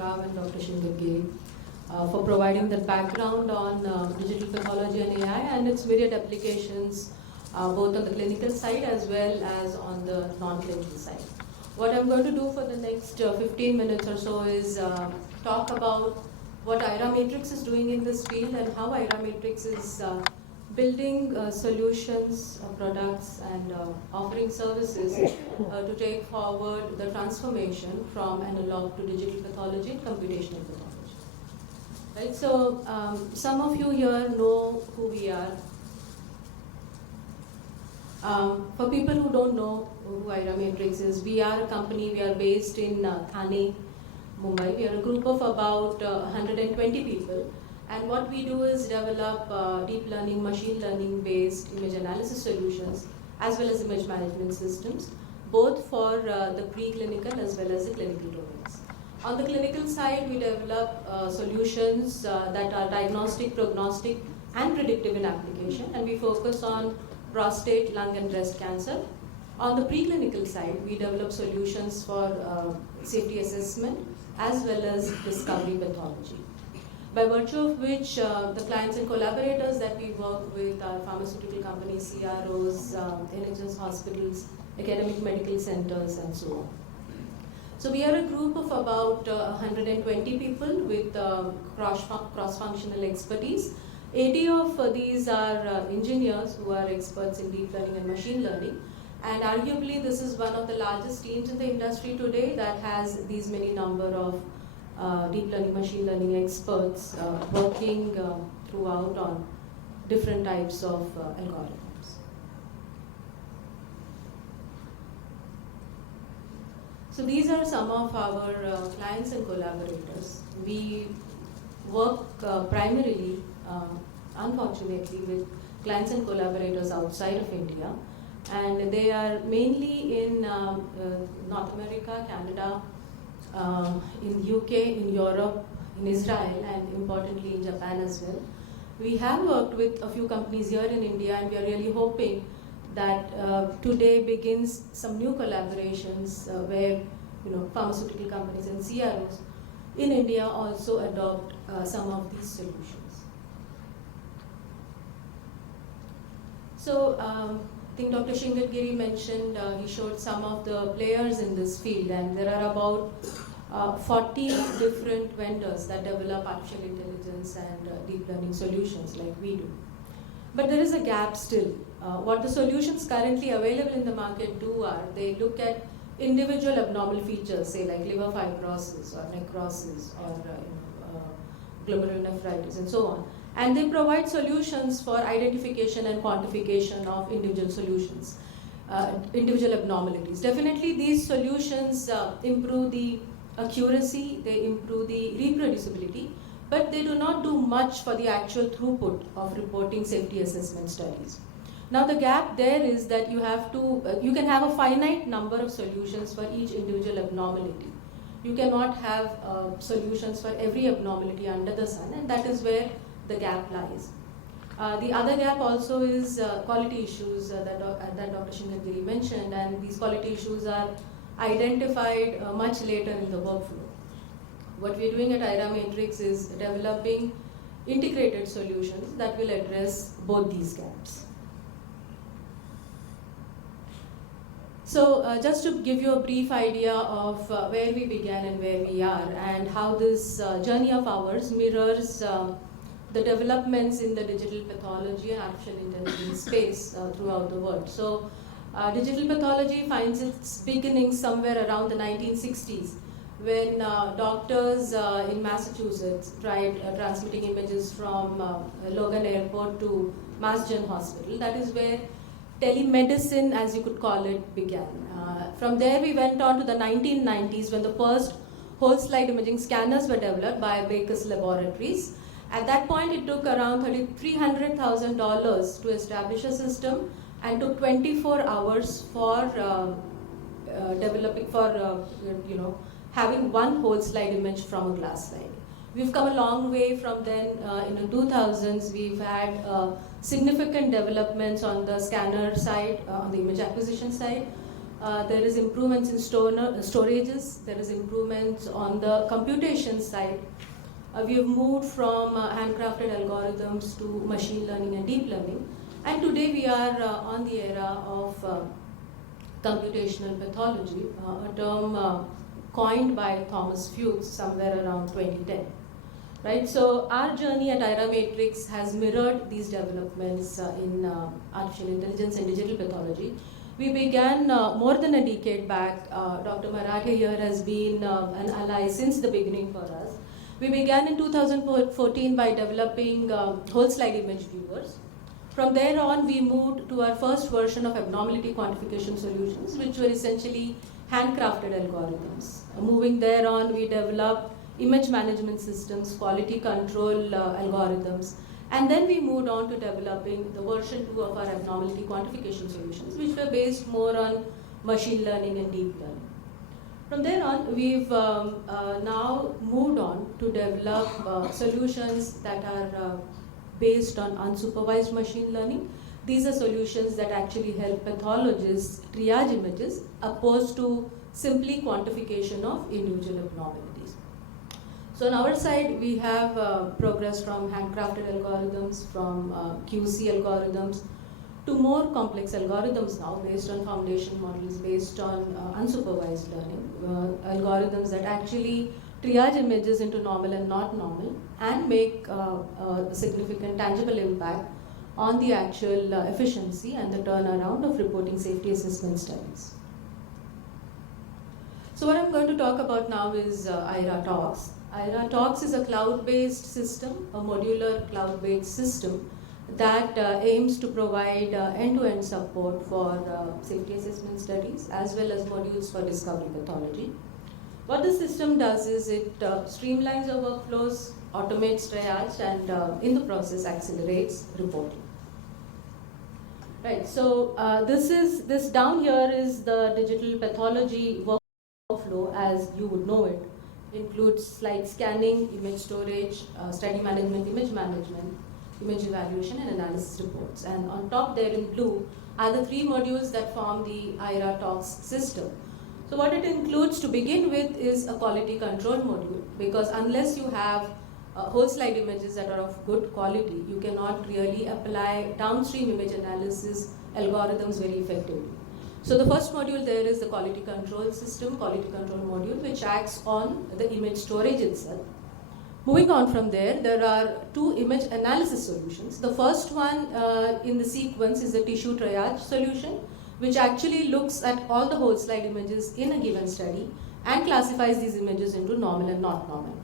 Rao and Dr. Shingagiri for providing the background on digital pathology and AI and its myriad applications both on the clinical side as well as on the non-clinical side. What I'm going to do for the next 15 minutes or so is talk about what AIRA Matrix is doing in this field and how AIRA Matrix is building solutions, products, and offering services to take forward the transformation from analog to digital pathology and computational pathology. Right, so some of you here know who we are. For people who don't know who AIRA Matrix is, we are a company, we are based in Thane, Mumbai. We are a group of about 120 people. And what we do is develop deep learning, machine learning based image analysis solutions as well as image management systems, both for the preclinical as well as the clinical domains. On the clinical side, we develop solutions that are diagnostic, prognostic, and predictive in application, and we focus on prostate, lung, and breast cancer. On the preclinical side, we develop solutions for safety assessment as well as discovery pathology. By virtue of which the clients and collaborators that we work with are pharmaceutical companies, CROs, NHS hospitals, academic medical centers, and so on. So we are a group of about 120 people with cross-functional expertise. 80 of these are engineers who are experts in deep learning and machine learning. And arguably, this is one of the largest teams in the industry today that has these many number of deep learning, machine learning experts working throughout on different types of algorithms. So these are some of our clients and collaborators. We work primarily, unfortunately, with clients and collaborators outside of India. And they are mainly in North America, Canada, in UK, in Europe, in Israel, and importantly in Japan as well. We have worked with a few companies here in India, and we are really hoping that today begins some new collaborations where pharmaceutical companies and CROs in India also adopt some of these solutions. So I think Dr. Shingagiri mentioned, he showed some of the players in this field, and there are about 40 different vendors that develop artificial intelligence and deep learning solutions like we do. But there is a gap still. What the solutions currently available in the market do are, they look at individual abnormal features, say like liver fibrosis or necrosis or glomerulonephritis and so on. And they provide solutions for identification and quantification of individual solutions, individual abnormalities. Definitely these solutions improve the accuracy, they improve the reproducibility, but they do not do much for the actual throughput of reporting safety assessment studies. Now the gap there is that you have to, you can have a finite number of solutions for each individual abnormality. You cannot have solutions for every abnormality under the sun, and that is where the gap lies. The other gap also is quality issues that Dr. Shingagiri mentioned, and these quality issues are identified much later in the workflow. What we are doing at AIRA Matrix is developing integrated solutions that will address both these gaps. So just to give you a brief idea of where we began and where we are, and how this journey of ours mirrors the developments in the digital pathology and artificial intelligence space throughout the world. So digital pathology finds its beginnings somewhere around the 1960s when doctors in Massachusetts tried transmitting images from Logan Airport to Mass Gen Hospital. That is where telemedicine, as you could call it, began. From there we went on to the 1990s when the first whole slide imaging scanners were developed by Baker's Laboratories. At that point, it took around $300,000 to establish a system, and took 24 hours for having one whole slide image from a glass slide. We've come a long way from then. In the 2000s, we've had significant developments on the scanner side, on the image acquisition side. There is improvements in storages. There is improvements on the computation side. We have moved from handcrafted algorithms to machine learning and deep learning. And today we are on the era of computational pathology, a term coined by Thomas Fuchs somewhere around 2010. Right, so our journey at AIRA Matrix has mirrored these developments in artificial intelligence and digital pathology. We began more than a decade back. Dr. Marathe here has been an ally since the beginning for us. We began in 2014 by developing whole slide image viewers. From there on, we moved to our first version of abnormality quantification solutions, which were essentially handcrafted algorithms. Moving there on, we developed image management systems, quality control algorithms, and then we moved on to developing the version 2 of our abnormality quantification solutions, which were based more on machine learning and deep learning. From there on, we've now moved on to develop solutions that are based on unsupervised machine learning. These are solutions that actually help pathologists triage images opposed to simply quantification of individual abnormalities. So on our side, we have progressed from handcrafted algorithms, from QC algorithms, to more complex algorithms now based on foundation models, based on unsupervised learning, algorithms that actually triage images into normal and not normal and make a significant tangible impact on the actual efficiency and the turnaround of reporting safety assessment studies. So what I'm going to talk about now is AIRATox. AIRATox is a cloud-based system, a modular cloud-based system that aims to provide end-to-end support for safety assessment studies as well as modules for discovery pathology. What the system does is it streamlines our workflows, automates triage, and in the process accelerates reporting. Right, so this down here is the digital pathology workflow as you would know it. Includes slide scanning, image storage, study management, image management, image evaluation, and analysis reports. And on top there in blue are the 3 modules that form the AIRATox system. So what it includes to begin with is a quality control module, because unless you have whole slide images that are of good quality, you cannot really apply downstream image analysis algorithms very effectively. So the first module there is the quality control system, quality control module, which acts on the image storage itself. Moving on from there, there are 2 image analysis solutions. The first one in the sequence is the tissue triage solution, which actually looks at all the whole slide images in a given study and classifies these images into normal and not normal.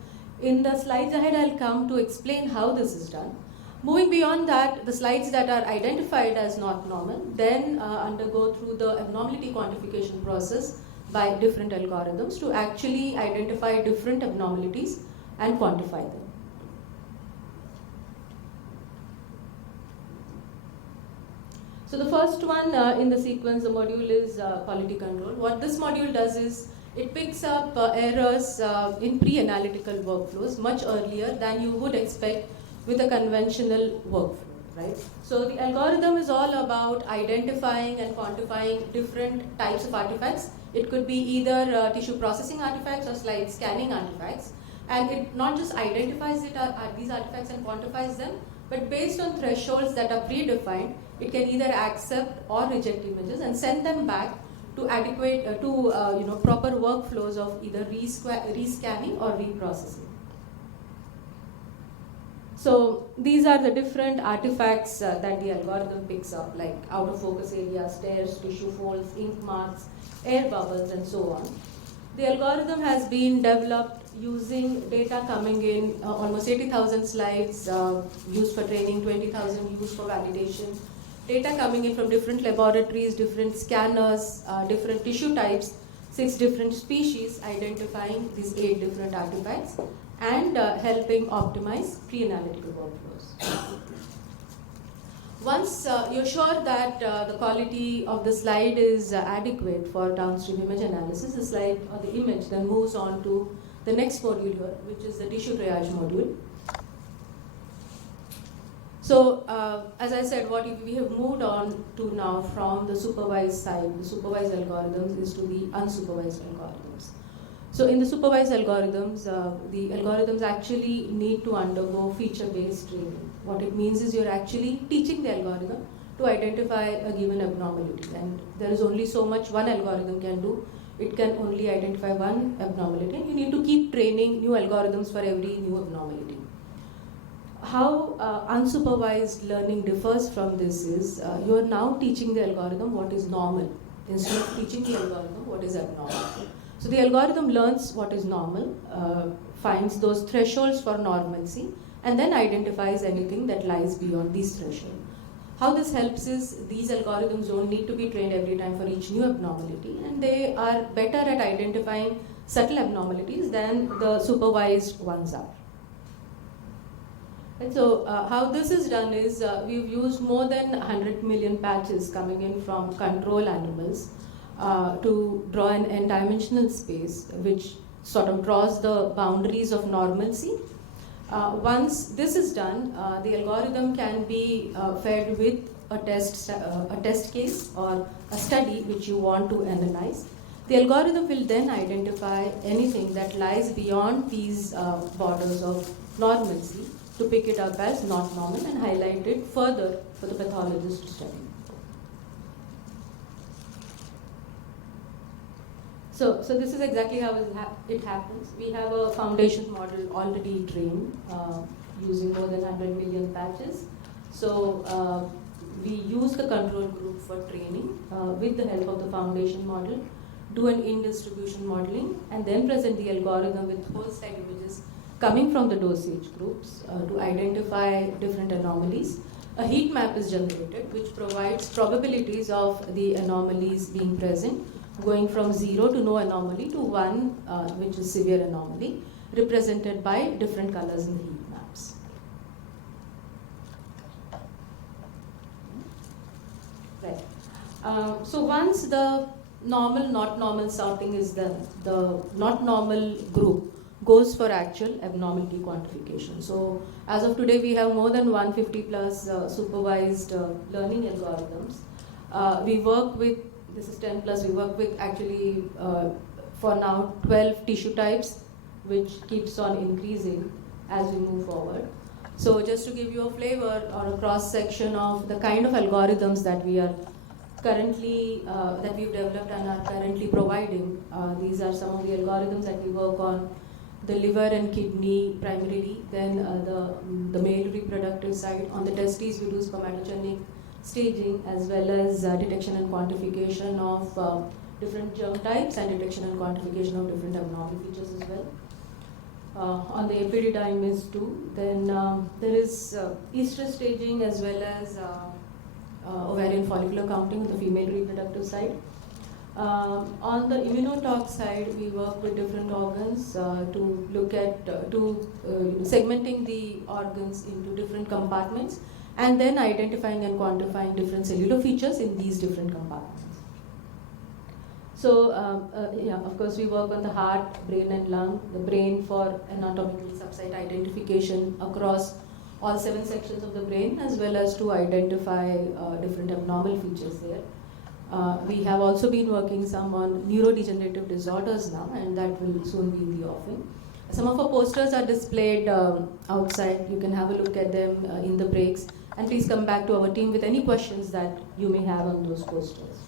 In the slides ahead, I'll come to explain how this is done. Moving beyond that, the slides that are identified as not normal then undergo through the abnormality quantification process by different algorithms to actually identify different abnormalities and quantify them. So the first one in the sequence, the module is quality control. What this module does is it picks up errors in pre-analytical workflows much earlier than you would expect with a conventional workflow, right? So the algorithm is all about identifying and quantifying different types of artifacts. It could be either tissue processing artifacts or slide scanning artifacts. And it not just identifies these artifacts and quantifies them, but based on thresholds that are predefined, it can either accept or reject images and send them back to adequate, proper workflows of either rescanning or reprocessing. So these are the different artifacts that the algorithm picks up, like out of focus areas, tears, tissue folds, ink marks, air bubbles, and so on. The algorithm has been developed using data coming in, almost 80,000 slides used for training, 20,000 used for validation. Data coming in from different laboratories, different scanners, different tissue types, 6 different species, identifying these 8 different artifacts, and helping optimize pre-analytical workflows. Once you're sure that the quality of the slide is adequate for downstream image analysis, the slide or the image then moves on to the next module here, which is the tissue triage module. So, as I said, what we have moved on to now from the supervised side, the supervised algorithms, is to the unsupervised algorithms. So, in the supervised algorithms, the algorithms actually need to undergo feature-based training. What it means is you're actually teaching the algorithm to identify a given abnormality, and there is only so much one algorithm can do. It can only identify one abnormality, and you need to keep training new algorithms for every new abnormality. How unsupervised learning differs from this is you are now teaching the algorithm what is normal instead of teaching the algorithm what is abnormal. So the algorithm learns what is normal, finds those thresholds for normalcy, and then identifies anything that lies beyond these thresholds. How this helps is these algorithms don't need to be trained every time for each new abnormality, and they are better at identifying subtle abnormalities than the supervised ones are. And so how this is done is we've used more than 100 million patches coming in from control animals to draw an n-dimensional space which sort of draws the boundaries of normalcy. Once this is done, the algorithm can be fed with a test case or a study which you want to analyze. The algorithm will then identify anything that lies beyond these borders of normalcy to pick it up as not normal and highlight it further for the pathologist to study. So this is exactly how it happens. We have a foundation model already trained using more than 100 million patches. So we use the control group for training with the help of the foundation model, do an in-distribution modeling, and then present the algorithm with whole slide images coming from the dosage groups to identify different anomalies. A heat map is generated which provides probabilities of the anomalies being present, going from 0 to no anomaly to 1 which is severe anomaly, represented by different colors in the heat maps. Right. So once the normal, not normal sorting is done, the not normal group goes for actual abnormality quantification. So as of today, we have more than 150 plus supervised learning algorithms. We work with, this is 10 plus, we work with actually for now 12 tissue types, which keeps on increasing as we move forward. So just to give you a flavor or a cross section of the kind of algorithms that we are currently, that we've developed and are currently providing. These are some of the algorithms that we work on: the liver and kidney primarily, then the male reproductive side. On the testes, we do spomatogenic staging as well as detection and quantification of different germ types and detection and quantification of different abnormal features as well. On the epididymis too. Then there is estrus staging as well as ovarian follicular counting on the female reproductive side. On the immunotox side, we work with different organs to look at segmenting the organs into different compartments and then identifying and quantifying different cellular features in these different compartments. So, yeah, of course, we work on the heart, brain and lung, the brain for anatomical subsite identification across all 7 sections of the brain, as well as to identify different abnormal features there. We have also been working some on neurodegenerative disorders now, and that will soon be in the offing. Some of our posters are displayed outside. You can have a look at them in the breaks, and please come back to our team with any questions that you may have on those posters.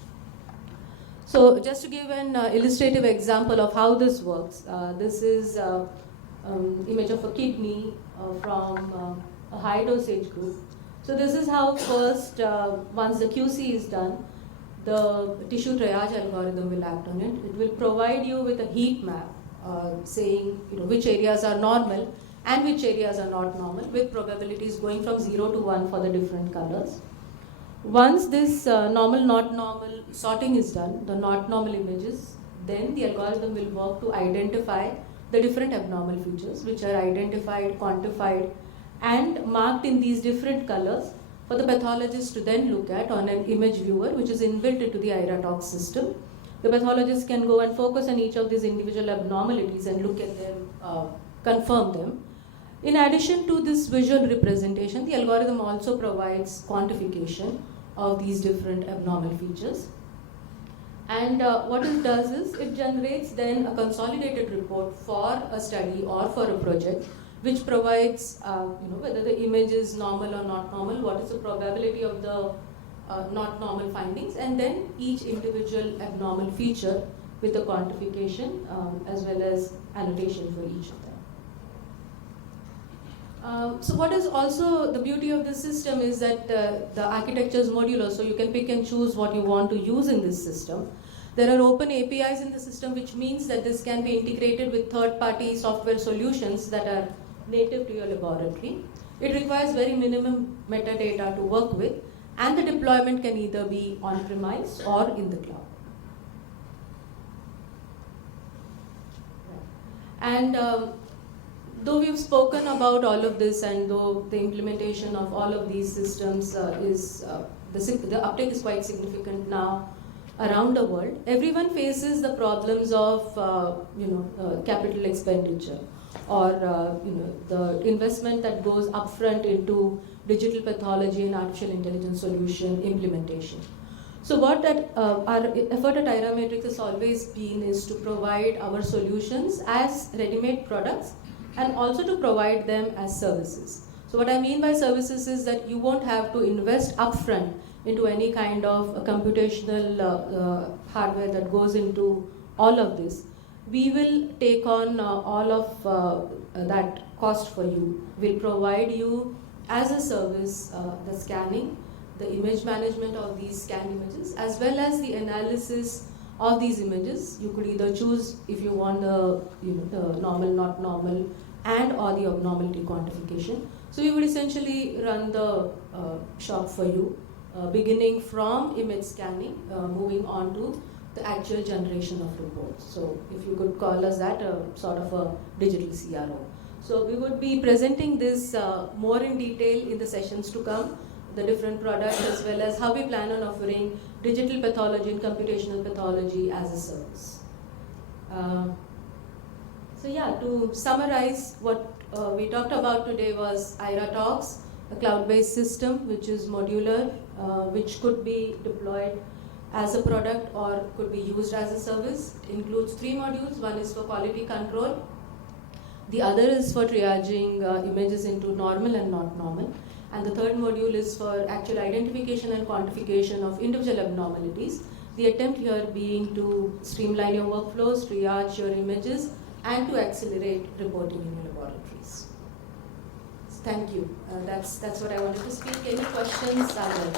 So just to give an illustrative example of how this works, this is image of a kidney from a high dosage group. So this is how first, once the QC is done, the tissue triage algorithm will act on it. It will provide you with a heat map saying which areas are normal and which areas are not normal, with probabilities going from 0 to 1 for the different colors. Once this normal, not normal sorting is done, the not normal images, then the algorithm will work to identify the different abnormal features which are identified, quantified, and marked in these different colors for the pathologist to then look at on an image viewer which is inbuilt into the AIRATox system. The pathologist can go and focus on each of these individual abnormalities and look at them, confirm them. In addition to this visual representation, the algorithm also provides quantification of these different abnormal features. And what it does is it generates then a consolidated report for a study or for a project, which provides whether the image is normal or not normal, what is the probability of the not normal findings, and then each individual abnormal feature with the quantification as well as annotation for each of them. So what is also the beauty of this system is that the architecture is modular, so you can pick and choose what you want to use in this system. There are open APIs in the system, which means that this can be integrated with third-party software solutions that are native to your laboratory. It requires very minimum metadata to work with, and the deployment can either be on-premise or in the cloud. And though we've spoken about all of this, and though the implementation of all of these systems the uptake is quite significant now around the world, everyone faces the problems of capital expenditure, or the investment that goes upfront into digital pathology and artificial intelligence solution implementation. So what our effort at AIRA Matrix has always been is to provide our solutions as ready-made products, and also to provide them as services. So what I mean by services is that you won't have to invest upfront into any kind of computational hardware that goes into all of this. We will take on all of that cost for you. We'll provide you as a service the scanning, the image management of these scanned images, as well as the analysis of these images. You could either choose if you want the normal, not normal, and or the abnormality quantification. So we would essentially run the shop for you, beginning from image scanning, moving on to the actual generation of reports. So if you could call us that a sort of a digital CRO. So we would be presenting this more in detail in the sessions to come, the different products, as well as how we plan on offering digital pathology and computational pathology as a service. So yeah, to summarize, what we talked about today was AIRATox, a cloud-based system which is modular, which could be deployed as a product or could be used as a service. It includes 3 modules. One is for quality control. The other is for triaging images into normal and not normal. And the third module is for actual identification and quantification of individual abnormalities. The attempt here being to streamline your workflows, triage your images, and to accelerate reporting in your laboratories. So thank you. That's what I wanted to speak. Any questions? I will.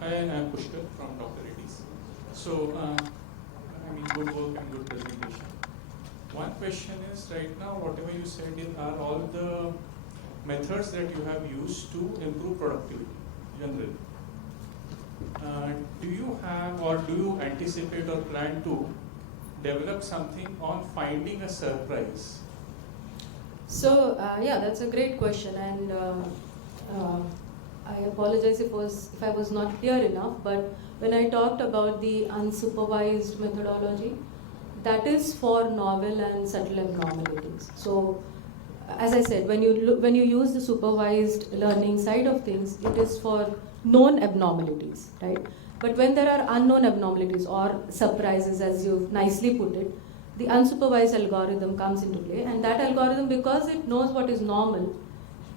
Hi, I'm Pushkar from Dr. Reddy's. So, good work and good presentation. One question is, right now, whatever you said are all the methods that you have used to improve productivity, generally. Do you have, or do you anticipate or plan to develop something on finding a surprise? So, yeah, that's a great question, and I apologize if I was not clear enough, but when I talked about the unsupervised methodology, that is for novel and subtle abnormalities. So, as I said, when you use the supervised learning side of things, it is for known abnormalities, right? But when there are unknown abnormalities or surprises, as you've nicely put it, the unsupervised algorithm comes into play, and that algorithm, because it knows what is normal,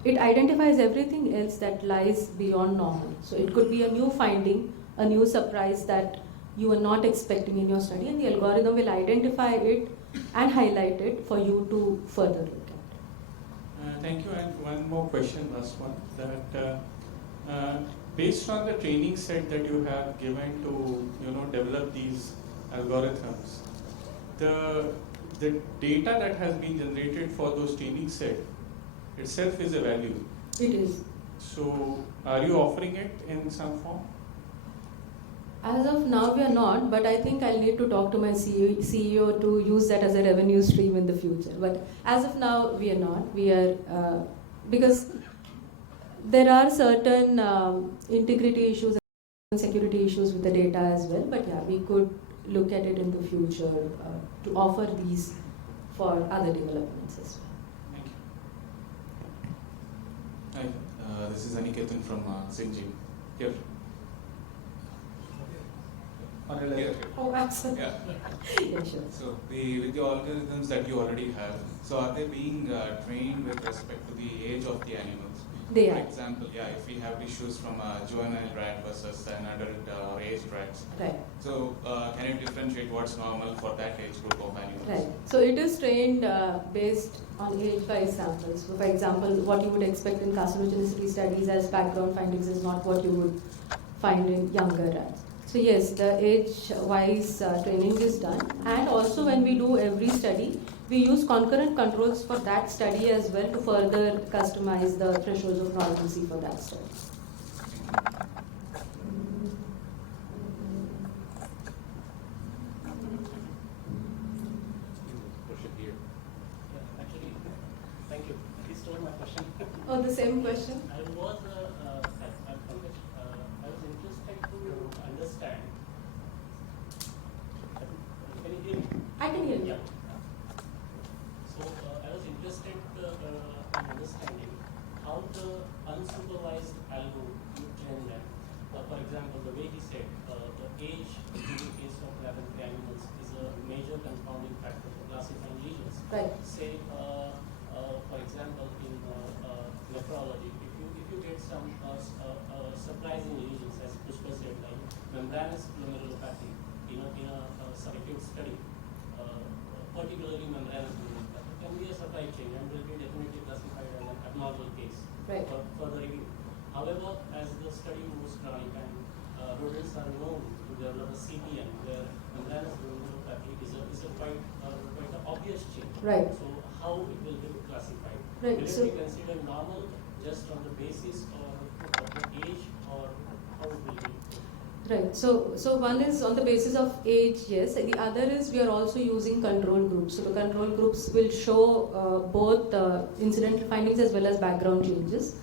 it identifies everything else that lies beyond normal. So it could be a new finding, a new surprise that you were not expecting in your study, and the algorithm will identify it and highlight it for you to further look at. Thank you. And one more question, last one. That based on the training set that you have given to develop these algorithms, the data that has been generated for those training set itself is a value. It is. So, are you offering it in some form? As of now, we are not, but I think I'll need to talk to my CEO to use that as a revenue stream in the future. But as of now, we are not. We are, because There are certain integrity issues and security issues with the data as well, but yeah, we could look at it in the future to offer these for other developments as well. Thank you. Hi, this is Anikethan from Sinji. Here. Here. Oh, absolutely. Yeah. Yeah, sure. So, with the algorithms that you already have, so are they being trained with respect to the age of the animals? They For are. example, yeah, if we have issues from a juvenile rat versus an adult or aged rats, Right. so can you differentiate what's normal for that age group of animals? Right. So it is trained based on age-wise samples. So, for example, what you would expect in carcinogenicity studies as background findings is not what you would find in younger rats. So yes, the age-wise training is done, and also when we do every study, we use concurrent controls for that study as well to further customize the thresholds of normalcy for that study. Thank you. He stole my question. Oh, the same question? I was interested to understand. Can you hear me? I can hear you. Yeah. So I was interested in understanding how the unsupervised algo you train them. For example, the way he said the age in the case of laboratory animals is a major confounding factor for classifying lesions. Right. Say, for example, in nephrology, if you get some surprising lesions, as Pushpa said, like membranous glomerulopathy in a selective study, particularly membranous glomerulopathy, can be a supply chain and will be definitely classified as an abnormal case Right. for further review. However, as the study moves chronic and rodents are known to develop a CPN where membranous glomerulopathy is a quite an obvious chain. Right. So how it will be classified? Right, Will it so- be considered normal just on the basis of the age, or how it will be? Right. So one is on the basis of age, yes. The other is we are also using control groups. So the control groups will show both incidental findings as well as background changes.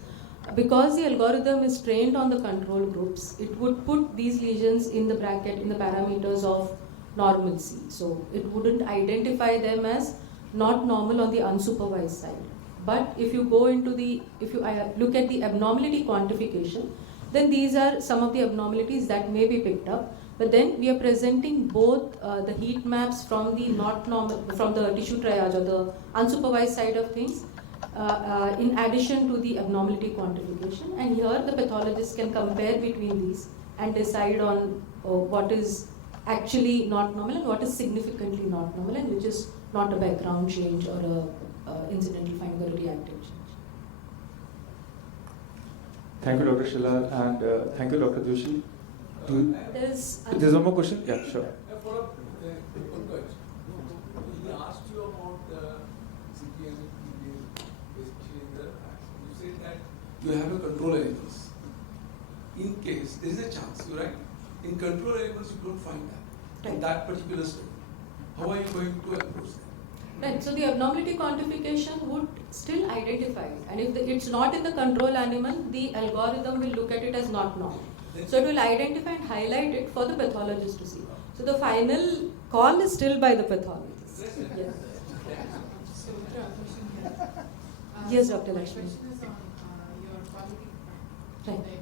Because the algorithm is trained on the control groups, it would put these lesions in the bracket in the parameters of normalcy. So it wouldn't identify them as not normal on the unsupervised side. But if you go into if you look at the abnormality quantification, then these are some of the abnormalities that may be picked up. But then we are presenting both the heat maps from the not normal, from the tissue triage or the unsupervised side of things, in addition to the abnormality quantification. And here the pathologist can compare between these and decide on what is actually not normal and what is significantly not normal and which is not a background change or a incidental finding or a reactive change. Thank you, Dr. Shila, and thank you, Dr. Joshi. There's one more question? Yeah, sure. Follow-up question. He asked you about the CPN, especially in the you said that you have a control animals. In case there is a chance, you're right. In control animals, you don't find that in that particular study. How are you going to approach that? Right, so the abnormality quantification would still identify it, and if it's not in the control animal, the algorithm will look at it as not normal. So it will identify and highlight it for the pathologist to see. So the final call is still by the pathologist. Yes, yes, Dr. My Lakshmi. question is on your quality front. Right.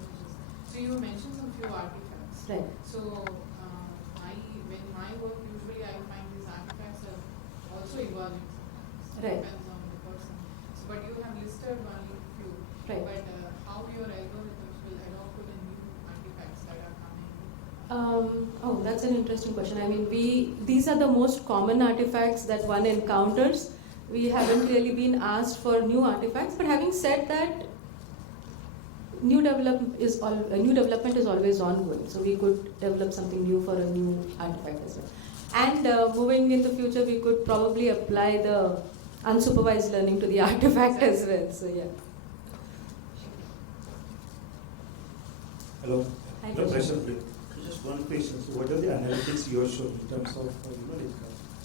So you mentioned some few artifacts. Right. So when my work, usually I find these artifacts are also evolving. Right. Depends on the person. So, but you have listed only few. Right. But how your algorithms will adopt to the new artifacts that are coming? Oh, that's an interesting question. I mean, these are the most common artifacts that one encounters. We haven't really been asked for new artifacts, but having said that, new development is always ongoing. So we could develop something new for a new artifact as well. And moving in the future, we could probably apply the unsupervised learning to the artifact as well. So yeah. Hello. Hi, The Krishna. pressure plate. Just one question. So what are the analytics you are showing in terms of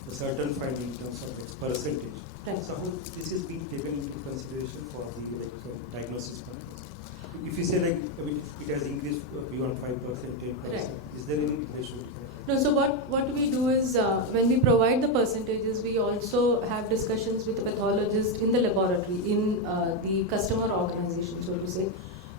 the certain finding in terms of like percentage? Right. So how this is being taken into consideration for the diagnosis point? if you say like, I mean, it has increased beyond 5%, 10%, Right. is there any threshold? No, so what we do is when we provide the percentages, we also have discussions with the pathologist in the laboratory, in the customer organization, so to say,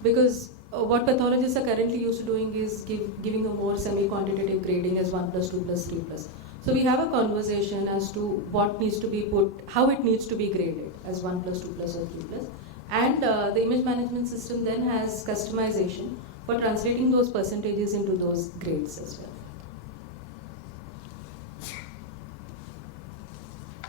because what pathologists are currently used to doing is giving a more semi-quantitative grading as 1 plus 2 plus 3 plus. So we have a conversation as to what needs to be put, how it needs to be graded as 1 plus 2 plus or 3 plus. And the image management system then has customization for translating those percentages into those grades as well.